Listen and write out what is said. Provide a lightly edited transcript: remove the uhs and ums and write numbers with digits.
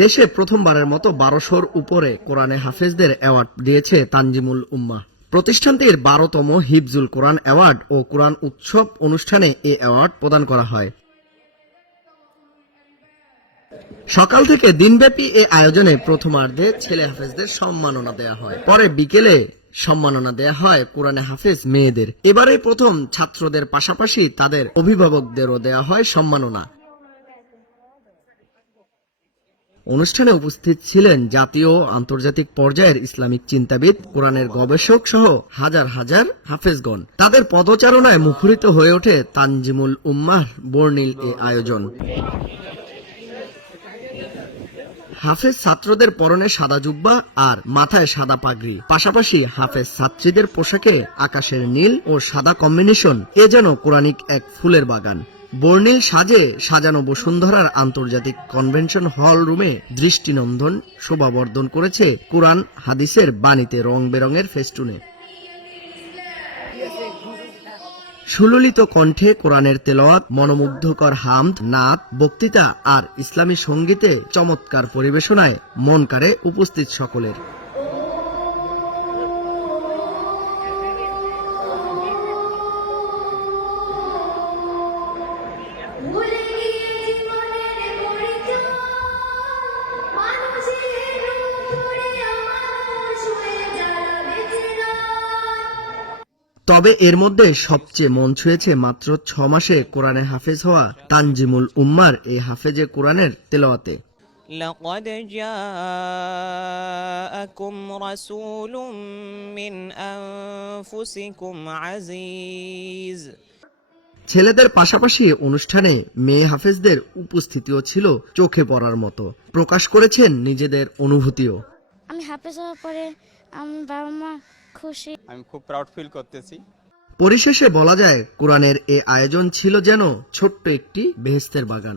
দেশে প্রথমবারের মতো ১২০০-র উপরে কোরআনে হাফেজদের অ্যাওয়ার্ড দিয়েছে তানজিমুল উম্মাহ। প্রতিষ্ঠানটির ১২তম হিফজুল কোরআন অ্যাওয়ার্ড ও কোরআন উৎসব অনুষ্ঠানে এ অ্যাওয়ার্ড প্রদান করা হয়। সকাল থেকে দিনব্যাপী এ আয়োজনে প্রথমার্ধে ছেলে হাফেজদের সম্মাননা দেয়া হয়, পরে বিকেলে সম্মাননা দেয়া হয় কোরআনে হাফেজ মেয়েদের। এবারে প্রথম ছাত্রদের পাশাপাশি তাদের অভিভাবকদেরও দেয়া হয় সম্মাননা। অনুষ্ঠানে উপস্থিত ছিলেন জাতীয় ও আন্তর্জাতিক পর্যায়ের ইসলামিক চিন্তাবিদ, কোরআনের গবেষক সহ হাজার হাজার হাফেজগণ। তাদের পদচারণায় মুখরিত হয়ে ওঠে তানজিমুল উম্মাহ বর্ণিল এ আয়োজন। হাফেজ ছাত্রদের পরনে সাদা জুব্বা আর মাথায় সাদা পাগড়ি, পাশাপাশি হাফেজ ছাত্রীদের পোশাকে আকাশের নীল ও সাদা কম্বিনেশন, এ যেন কোরআনিক এক ফুলের বাগান। বর্ণিল সাজে সাজানো বসুন্ধরার আন্তর্জাতিক কনভেনশন হল রুমে দৃষ্টিনন্দন শোভাবর্ধন করেছে কোরআন হাদিসের বাণীতে রং বেরঙের ফেস্টুনে। সুললিত কণ্ঠে কোরআনের তেলাওয়াত, মনোমুগ্ধকর হামদ, নাত, বক্তৃতা আর ইসলামী সঙ্গীতে চমৎকার পরিবেশনায় মন কাড়ে উপস্থিত সকলের। তবে এর মধ্যে সবচেয়ে মন ছুঁয়েছে মাত্র ৬ মাসে কোরআনে হাফেজ হওয়া তানজিমুল উম্মার এই হাফেজে কোরআনের তেলাওয়াতে। لقد جاءكم رسول من أنفسكم عزيز। ছেলেদের পাশাপাশি অনুষ্ঠানে মেয়ে হাফেজদের উপস্থিতিও ছিল চোখে পড়ার মতো। প্রকাশ করেছেন নিজেদের অনুভূতিও। আমি হাফেজ হওয়ার পরে আমার বাবা মা খুশি, আমি খুব প্রাউড ফিল করতেছি। পরিশেষে বলা যায় কোরআনের এ আয়োজন ছিল যেন ছোট্ট একটি বেহেশতের বাগান।